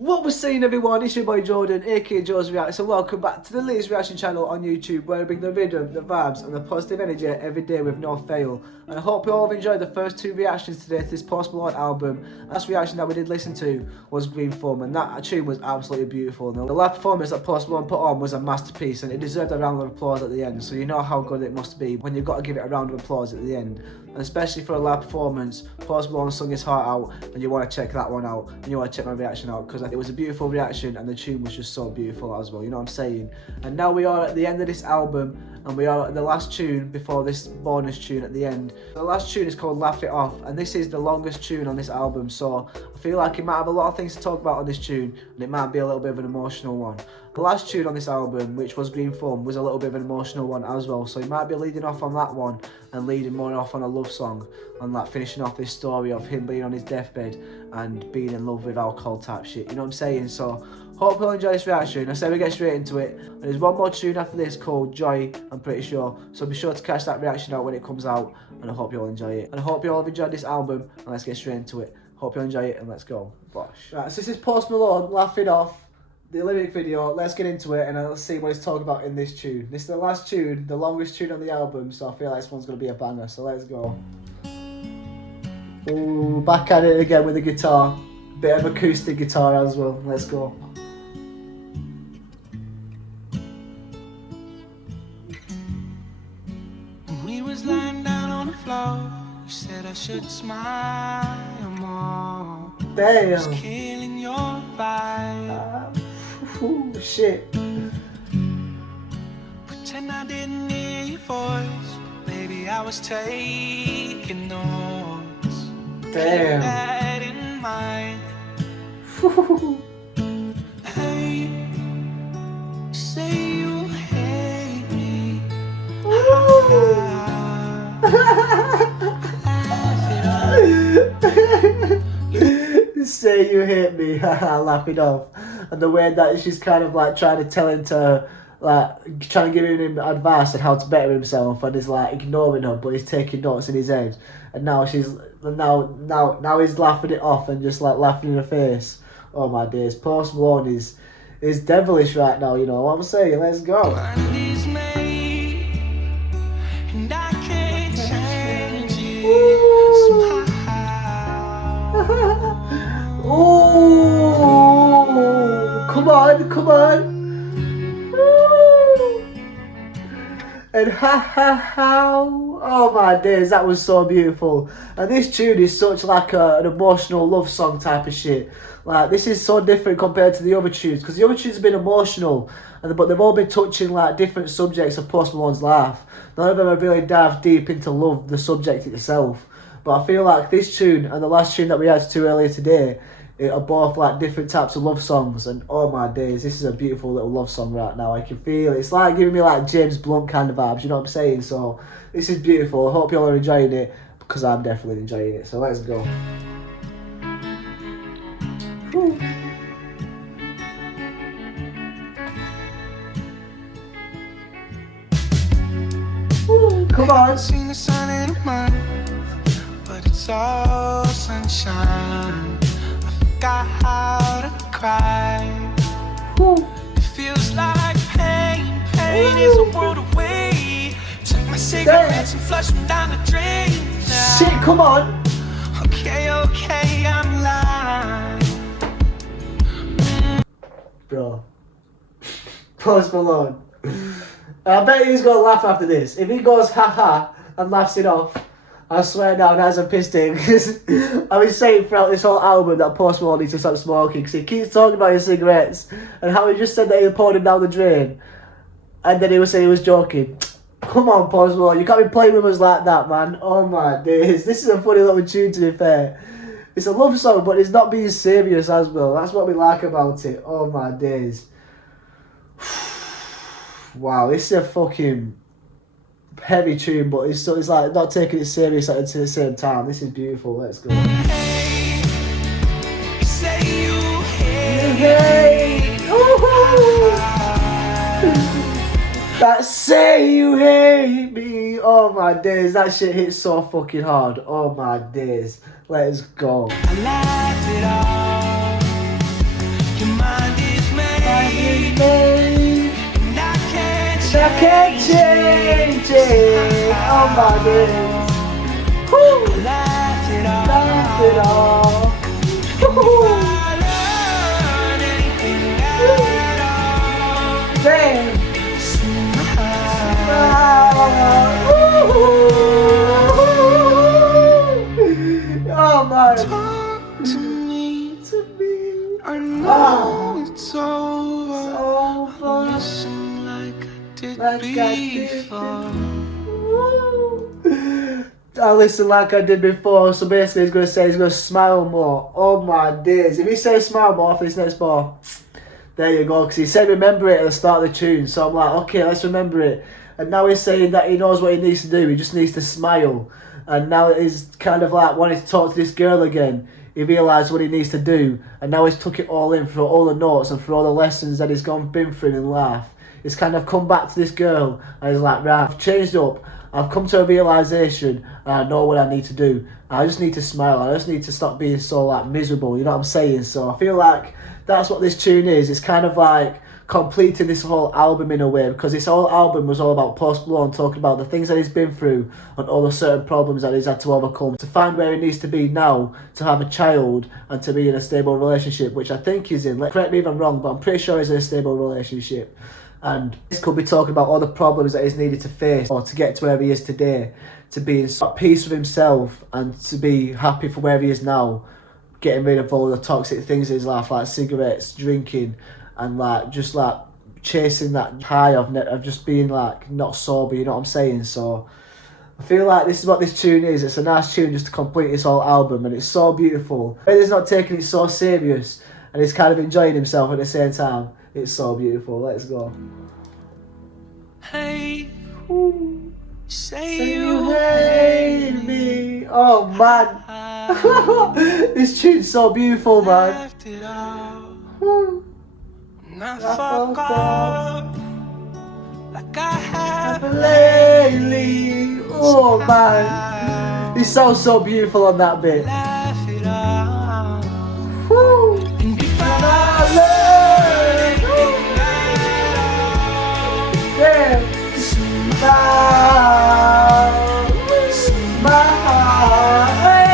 What we're seeing, everyone, it's your boy Jordan, aka Joe's Reacts, and welcome back to the latest reaction channel on YouTube, where I bring the rhythm, the vibes and the positive energy every day with no fail. And I hope you all have enjoyed the first two reactions today to this Post Malone album. Last reaction that we did listen to was Green Thumb, and that tune was absolutely beautiful. And the live performance that Post Malone put on was a masterpiece, and it deserved a round of applause at the end, so you know how good it must be when you've got to give it a round of applause at the end. And especially for a live performance, Post Malone sung his heart out, and you want to check that one out, and you want to check my reaction out, because it was a beautiful reaction, and the tune was just so beautiful as well, you know what I'm saying? And now we are at the end of this album, and we are at the last tune before this bonus tune at the end. The last tune is called Laugh It Off, and this is the longest tune on this album, so I feel like it might have a lot of things to talk about on this tune, and it might be a little bit of an emotional one. The last tune on this album, which was Green Thumb, was a little bit of an emotional one as well, so he might be leading off on that one and leading more off on a love song, and like finishing off this story of him being on his deathbed and being in love with alcohol type shit, you know what I'm saying? So hope you'll enjoy this reaction. I say we get straight into it, and there's one more tune after this called Joy, I'm pretty sure, so be sure to catch that reaction out when it comes out, and I hope you all enjoy it. And I hope you all have enjoyed this album, and let's get straight into it. Hope you enjoy it, and let's go. Bosh. Right, so this is Post Malone, Laugh It Off, the lyric video. Let's get into it, and let's see what he's talking about in this tune. This is the last tune, the longest tune on the album, so I feel like this one's going to be a banger, so let's go. Ooh, back at it again with the guitar. Bit of acoustic guitar as well, let's go. We was lying down on the floor, you said I should smile more. Damn. Was killing your vibe. Ooh, shit. Pretend I didn't hear your voice, but baby I was taking notes. Damn. Keep that in mind. Hey, say you hate me. Say you hate me, haha, laugh it off. And the way that she's kind of like trying to tell him to, like, trying to give him advice on how to better himself, and he's like ignoring her, but he's taking notes in his head. And now now he's laughing it off and just like laughing in her face. Oh my days, Post Malone is devilish right now, you know what I'm saying? Let's go. Ooh, come on, come on. Ooh. And oh my days, that was so beautiful. And this tune is such like an emotional love song type of shit. Like, this is so different compared to the other tunes, because the other tunes have been emotional, but they've all been touching like different subjects of Post Malone's life. None of them have really dived deep into love, the subject itself. But I feel like this tune and the last tune that we had to earlier today are both like different types of love songs, and oh my days, this is a beautiful little love song right now. I can feel it. It's like giving me like James Blunt kind of vibes, you know what I'm saying? So this is beautiful. I hope you all are enjoying it, because I'm definitely enjoying it. So let's go. Whew. Ooh, come on. Seen the sun in a month, but it's all sunshine. I forgot how to cry. Ooh. It feels like pain. Pain is a world away. Took my cigarettes and flushed them down the drain. Now, shit, come on. okay, okay, I'm lying. Bro. Post Malone. I bet he's gonna laugh after this. If he goes haha and laughs it off, I swear now, that's a piss take. I've been saying throughout this whole album that Post Malone needs to stop smoking, because he keeps talking about his cigarettes and how he just said that he poured them down the drain, and then he was saying he was joking. Come on, Post Malone, you can't be playing with us like that, man. Oh my days, this is a funny little tune, to be fair. It's a love song, but it's not being serious as well. That's what we like about it. Oh my days. Wow, this is a fucking heavy tune, but it's like not taking it serious at the same time. This is beautiful. Let's go. Hey, say you hate Hey, that say you hate me. Oh my days, that shit hits so fucking hard. Oh my days, let's go. I laughed it off. can't change it. Oh my days. Woo. Laughed it off. Laughed it off. Damn. Oh man. Talk to me. I know it's over. I'll listen like I did before. I listen like I did before, so basically he's going to say he's going to smile more. Oh my days. If he says smile more after this next bar, there you go, because he said remember it at the start of the tune, so I'm like, okay, let's remember it. And now he's saying that he knows what he needs to do, he just needs to smile. And now he's kind of like wanting to talk to this girl again. He realised what he needs to do, and now he's took it all in for all the notes and for all the lessons that he's been through in life. He's kind of come back to this girl, and he's like, right, I've changed up. I've come to a realisation and I know what I need to do. I just need to smile. I just need to stop being so like miserable, you know what I'm saying? So I feel like that's what this tune is. It's kind of like completing this whole album in a way, because this whole album was all about Post Malone talking about the things that he's been through and all the certain problems that he's had to overcome to find where he needs to be now, to have a child and to be in a stable relationship, which I think he's in. Correct me if I'm wrong, but I'm pretty sure he's in a stable relationship. And this could be talking about all the problems that he's needed to face or to get to where he is today, to be at peace with himself and to be happy for where he is now, getting rid of all the toxic things in his life like cigarettes, drinking, and like just like chasing that high of just being like not sober, you know what I'm saying? So I feel like this is what this tune is. It's a nice tune just to complete this whole album, and it's so beautiful. He's not taking it so serious and he's kind of enjoying himself at the same time. It's so beautiful. Let's go. Hey, say You hate me. Oh man. This tune's so beautiful, man. left it all. And I fuck up like I have Lately. Oh man. He sounds so beautiful on that bit. laughed it all. Woo. And before I I learned. learned Yeah. Smile. Smile. Hey.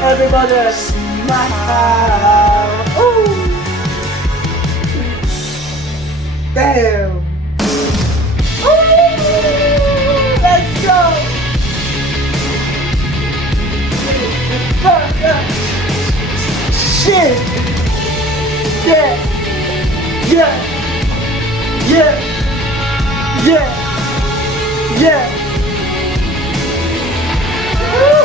Everybody smile. Ooh. Damn. Ooh. Let's go. Shit. Yeah. Yeah. Yeah. Yeah. Yeah. Woo.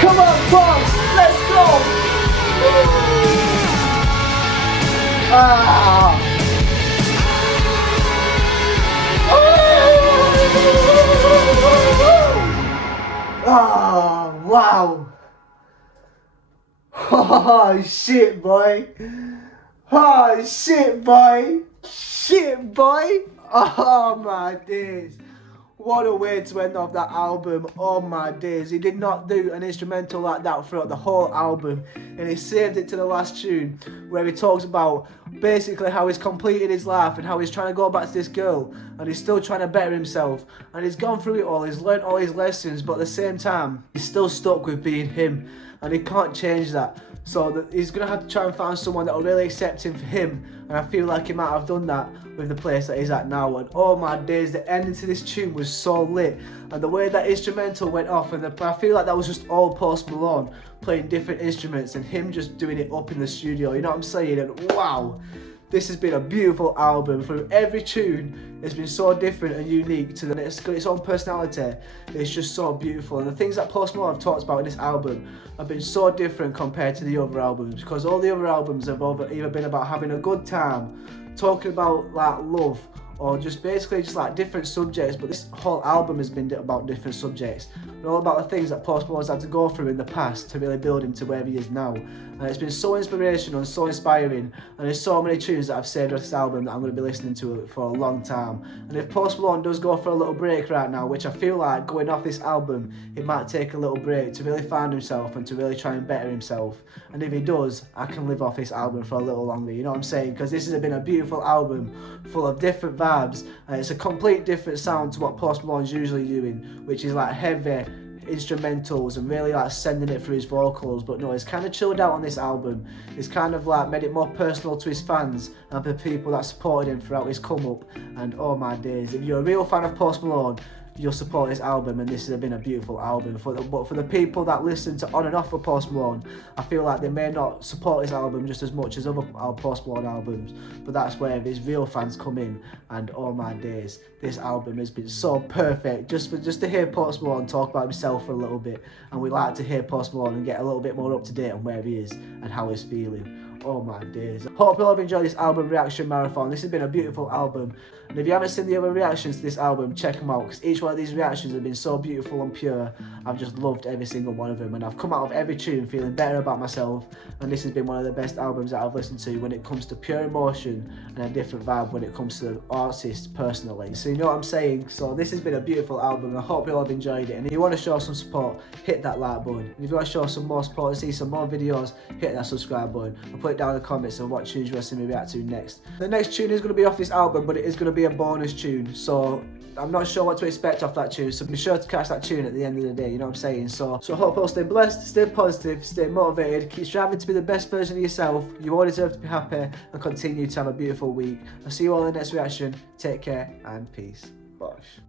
Come on, boss. Let's go. Ah. Oh, wow. Oh, shit, boy. Oh, shit, boy. Shit, boy. Oh, my days. What a way to end off that album. Oh my days. He did not do an instrumental like that throughout the whole album, and he saved it to the last tune where he talks about basically how he's completed his life and how he's trying to go back to this girl and he's still trying to better himself, and he's gone through it all, he's learned all his lessons, but at the same time he's still stuck with being him and he can't change that. So he's going to have to try and find someone that will really accept him for him, and I feel like he might have done that with the place that he's at now. And oh my days, the ending to this tune was so lit, and the way that instrumental went off, and I feel like that was just all Post Malone playing different instruments and him just doing it up in the studio, you know what I'm saying? And wow, this has been a beautiful album. Through every tune, it's been so different and unique to the, it's got its own personality. It's just so beautiful, and the things that Post Malone have talked about in this album have been so different compared to the other albums, because all the other albums have either been about having a good time, talking about like love, or just basically just like different subjects. But this whole album has been about different subjects and all about the things that Post Malone's had to go through in the past to really build him to where he is now. and it's been so inspirational and so inspiring, and there's so many tunes that I've saved off this album that I'm going to be listening to for a long time. And if Post Malone does go for a little break right now, which I feel like going off this album, it might take a little break to really find himself and to really try and better himself, and if he does, I can live off this album for a little longer, you know what I'm saying? Because this has been a beautiful album full of different vibes, and it's a complete different sound to what Post Malone's usually doing, which is like heavy instrumentals and really like sending it through his vocals. But no, he's kind of chilled out on this album. He's kind of like made it more personal to his fans and the people that supported him throughout his come up. And oh my days, if you're a real fan of Post Malone, you'll support this album, and this has been a beautiful album. But for the people that listen to on and off of Post Malone, I feel like they may not support this album just as much as other Post Malone albums, but that's where his real fans come in. And oh my days, this album has been so perfect just to hear Post Malone talk about himself for a little bit, and we like to hear Post Malone and get a little bit more up to date on where he is and how he's feeling. Oh my days. Hope you all have enjoyed this album reaction marathon. This has been a beautiful album. And if you haven't seen the other reactions to this album, check them out, because each one of these reactions have been so beautiful and pure. I've just loved every single one of them, and I've come out of every tune feeling better about myself. And this has been one of the best albums that I've listened to when it comes to pure emotion and a different vibe when it comes to the artist personally. So you know what I'm saying? So this has been a beautiful album, and I hope you all have enjoyed it. And if you want to show some support, hit that like button. And if you want to show some more support and see some more videos, hit that subscribe button. I'll put it down in the comments of what tunes you want to see me react to next. The next tune is going to be off this album, but it is going to be a bonus tune, so I'm not sure what to expect off that tune, so be sure to catch that tune at the end of the day, you know what I'm saying? So I hope you'll stay blessed, stay positive, stay motivated, keep striving to be the best version of yourself. You all deserve to be happy, and continue to have a beautiful week. I'll see you all in the next reaction. Take care and peace. Bosh.